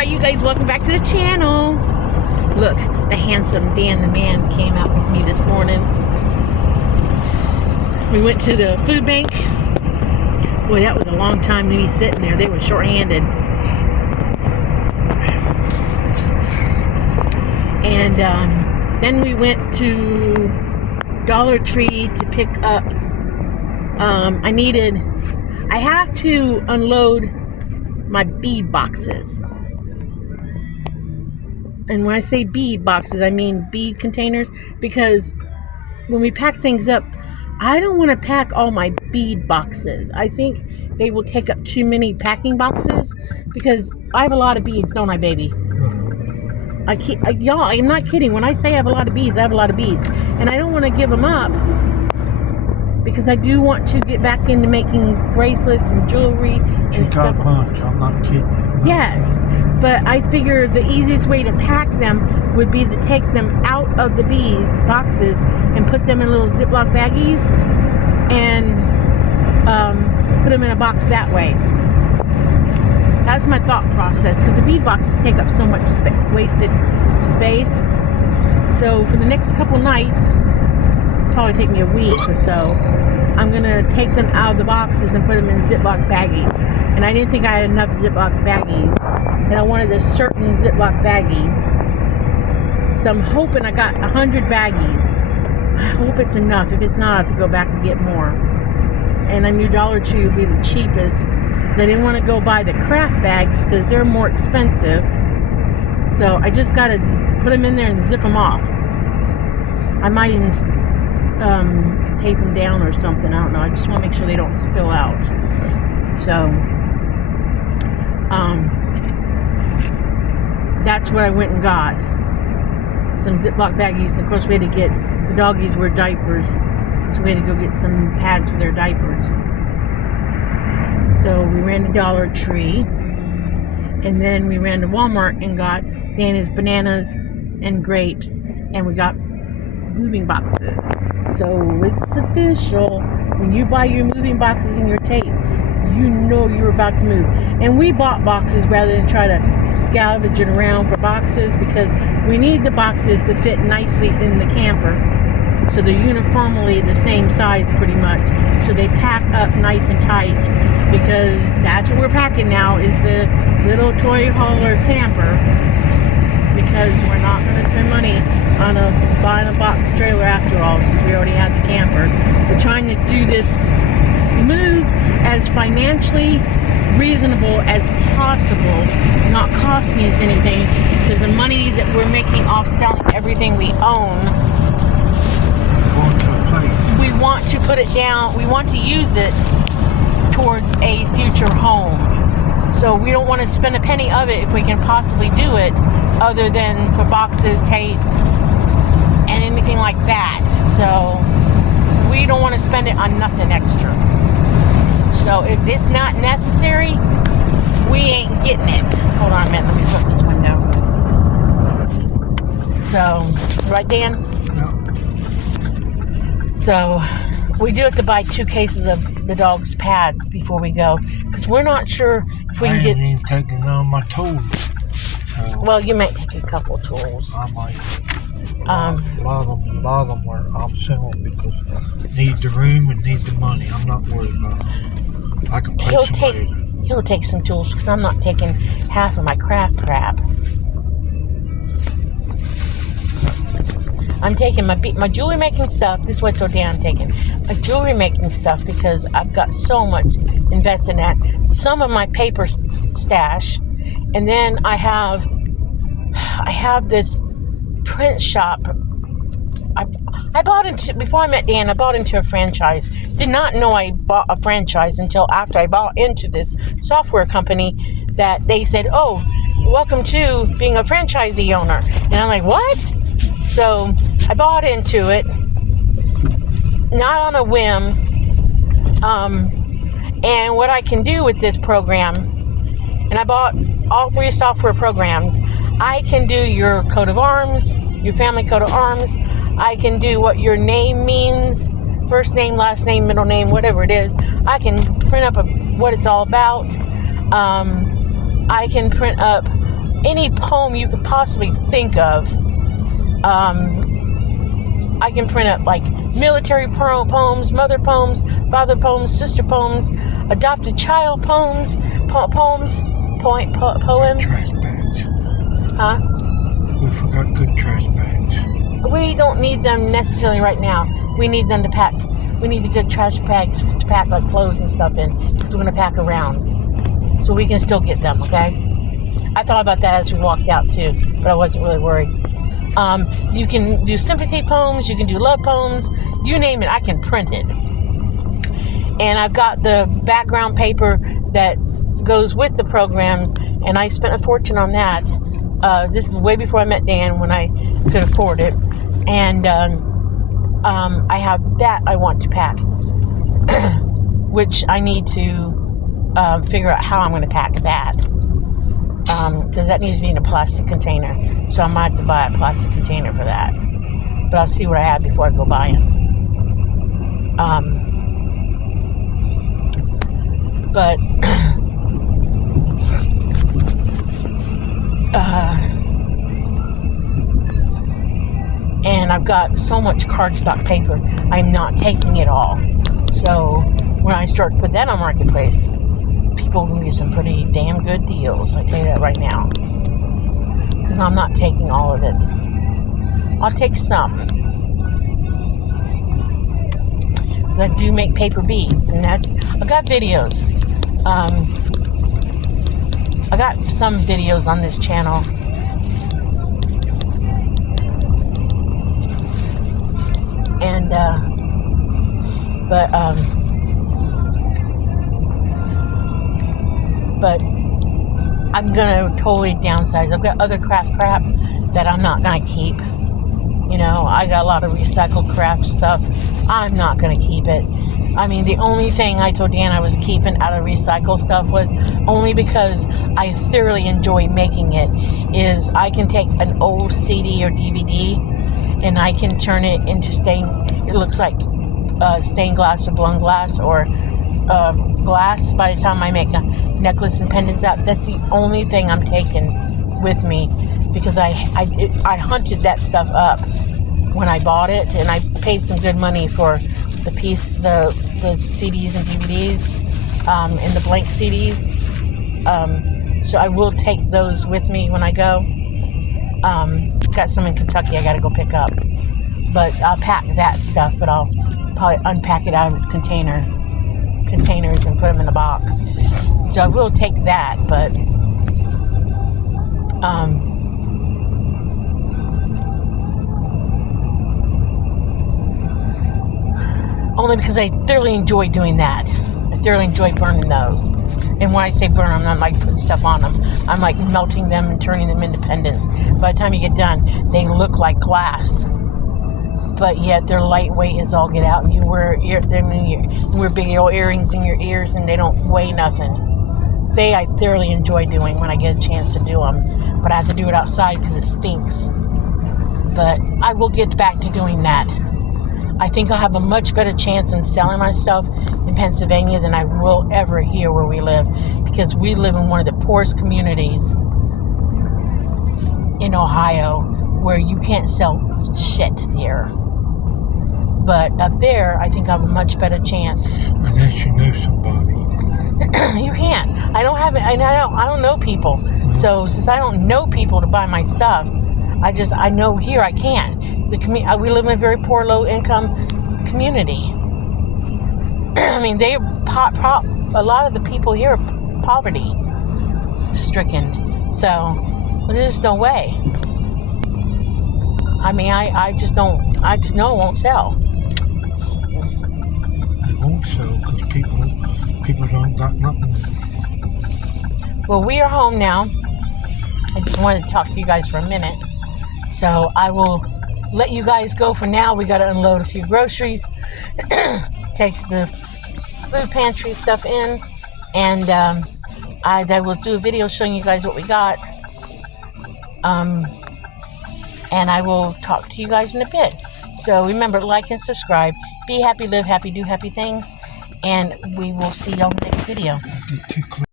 Alright, you guys, welcome back to the channel. Look, the handsome Dan the man came out with me this morning. We went to the food bank. Boy, that was a long time to be sitting there. They were short-handed. And then we went to Dollar Tree to pick up, I have to unload my bead boxes. And when I say bead boxes, I mean bead containers, because when we pack things up, I don't want to pack all my bead boxes. I think they will take up too many packing boxes, because I have a lot of beads, don't I, baby? Y'all, I'm not kidding. When I say I have a lot of beads, I have a lot of beads. And I don't want to give them up, because I do want to get back into making bracelets and jewelry and stuff. I'm not kidding. Yes, but I figure the easiest way to pack them would be to take them out of the bead boxes and put them in little Ziploc baggies and put them in a box that way. That's my thought process, because the bead boxes take up so much wasted space. So for the next couple nights, probably take me a week or so, I'm going to take them out of the boxes and put them in Ziploc baggies. And I didn't think I had enough Ziploc baggies, and I wanted a certain Ziploc baggie. So I'm hoping I got 100 baggies. I hope it's enough. If it's not, I have to go back and get more. And I knew Dollar Tree would be the cheapest. I didn't want to go buy the craft bags because they're more expensive. So I just got to put them in there and zip them off. I might even tape them down or something. I don't know. I just want to make sure they don't spill out. So that's what I went and got. Some Ziploc baggies. And of course, we had to get, the doggies wear diapers, so we had to go get some pads for their diapers. So we ran to Dollar Tree, and then we ran to Walmart and got Dana's bananas and grapes, and we got moving boxes. So it's official. When you buy your moving boxes and your tape, you know you're about to move. And we bought boxes rather than try to scavenge it around for boxes, because we need the boxes to fit nicely in the camper. So they're uniformly the same size pretty much. So they pack up nice and tight, because that's what we're packing now, is the little toy hauler camper, because we're not going to spend money on buying a box trailer after all, since we already had the camper. We're trying to do this move as financially reasonable as possible, not costing us anything, because the money that we're making off selling everything we own, we want to put it down, we want to use it towards a future home. So we don't want to spend a penny of it if we can possibly do it, other than for boxes, tape, and anything like that. So we don't want to spend it on nothing extra. So if it's not necessary, we ain't getting it. Hold on a minute, let me put this one down. So, right, Dan? Yeah. So we do have to buy 2 cases of the dog's pads before we go, because we're not sure if we can get. I ain't even taking none of my tools. So Well, you might take a couple of tools. I might. A lot of them were optional, because need the room and need the money. I'm not worried about it. I can pay somebody. He'll take some tools, because I'm not taking half of my craft crap. I'm taking my jewelry making stuff. This is what today I'm taking. My jewelry making stuff, because I've got so much invested in that. Some of my paper stash. And then I have this print shop. I bought into, before I met Dan, I bought into a franchise. Did not know I bought a franchise until after I bought into this software company, that they said, oh, welcome to being a franchisee owner. And I'm like, what? So I bought into it, not on a whim. And what I can do with this program, and I bought all 3 software programs, I can do your coat of arms, your family coat of arms. I can do what your name means, first name, last name, middle name, whatever it is. I can print up what it's all about. I can print up any poem you could possibly think of. I can print up like military poems, mother poems, father poems, sister poems, adopted child poems, poems. Trash bags. Huh? We forgot good trash bags. We don't need them necessarily right now. We need them to pack. We need the good trash bags to pack like clothes and stuff in, because we're going to pack around. So we can still get them, okay? I thought about that as we walked out too, but I wasn't really worried. You can do sympathy poems, you can do love poems, you name it, I can print it. And I've got the background paper that goes with the program, and I spent a fortune on that. This is way before I met Dan, when I could afford it. And I have that I want to pack, which I need to figure out how I'm going to pack that, because that needs to be in a plastic container. So I might have to buy a plastic container for that. But I'll see what I have before I go buy it. But and I've got so much cardstock paper, I'm not taking it all. So when I start to put that on Marketplace, people can get some pretty damn good deals. I tell you that right now. Because I'm not taking all of it. I'll take some. Because I do make paper beads, and I've got videos. I got some videos on this channel. And, but I'm gonna totally downsize. I've got other craft crap that I'm not gonna keep. You know, I got a lot of recycled craft stuff. I'm not gonna keep it. I mean, the only thing I told Dan I was keeping out of recycled stuff was only because I thoroughly enjoy making it, is I can take an old CD or DVD and I can turn it into it looks like stained glass or blown glass or glass by the time I make a necklace and pendants out. That's the only thing I'm taking with me, because I hunted that stuff up when I bought it, and I paid some good money for the CDs and DVDs and the blank CDs. So I will take those with me when I go. Got some in Kentucky I got to go pick up, but I'll pack that stuff, but I'll probably unpack it out of its containers and put them in a box. So I will take that, but only because I thoroughly enjoy doing that. I thoroughly enjoy burning those. And when I say burn, I'm not like putting stuff on them. I'm like melting them and turning them into pendants. By the time you get done, they look like glass, but yet they're lightweight as all get out. And you wear big old earrings in your ears, and they don't weigh nothing. I thoroughly enjoy doing when I get a chance to do them, but I have to do it outside because it stinks. But I will get back to doing that. I think I'll have a much better chance in selling my stuff in Pennsylvania than I will ever here where we live, because we live in one of the poorest communities in Ohio where you can't sell shit here. But up there, I think I have a much better chance. Unless you know somebody. You can't. I don't know people. Mm-hmm. So since I don't know people to buy my stuff, I know here I can. We live in a very poor, low-income community. I mean, a lot of the people here are poverty-stricken. So there's just no way. I mean, I just know it won't sell. It won't sell because people don't got nothing. Well, we are home now. I just wanted to talk to you guys for a minute. So I will let you guys go for now. We got to unload a few groceries, take the food pantry stuff in, and I will do a video showing you guys what we got. And I will talk to you guys in a bit. So remember, like and subscribe. Be happy, live happy, do happy things. And we will see y'all in the next video.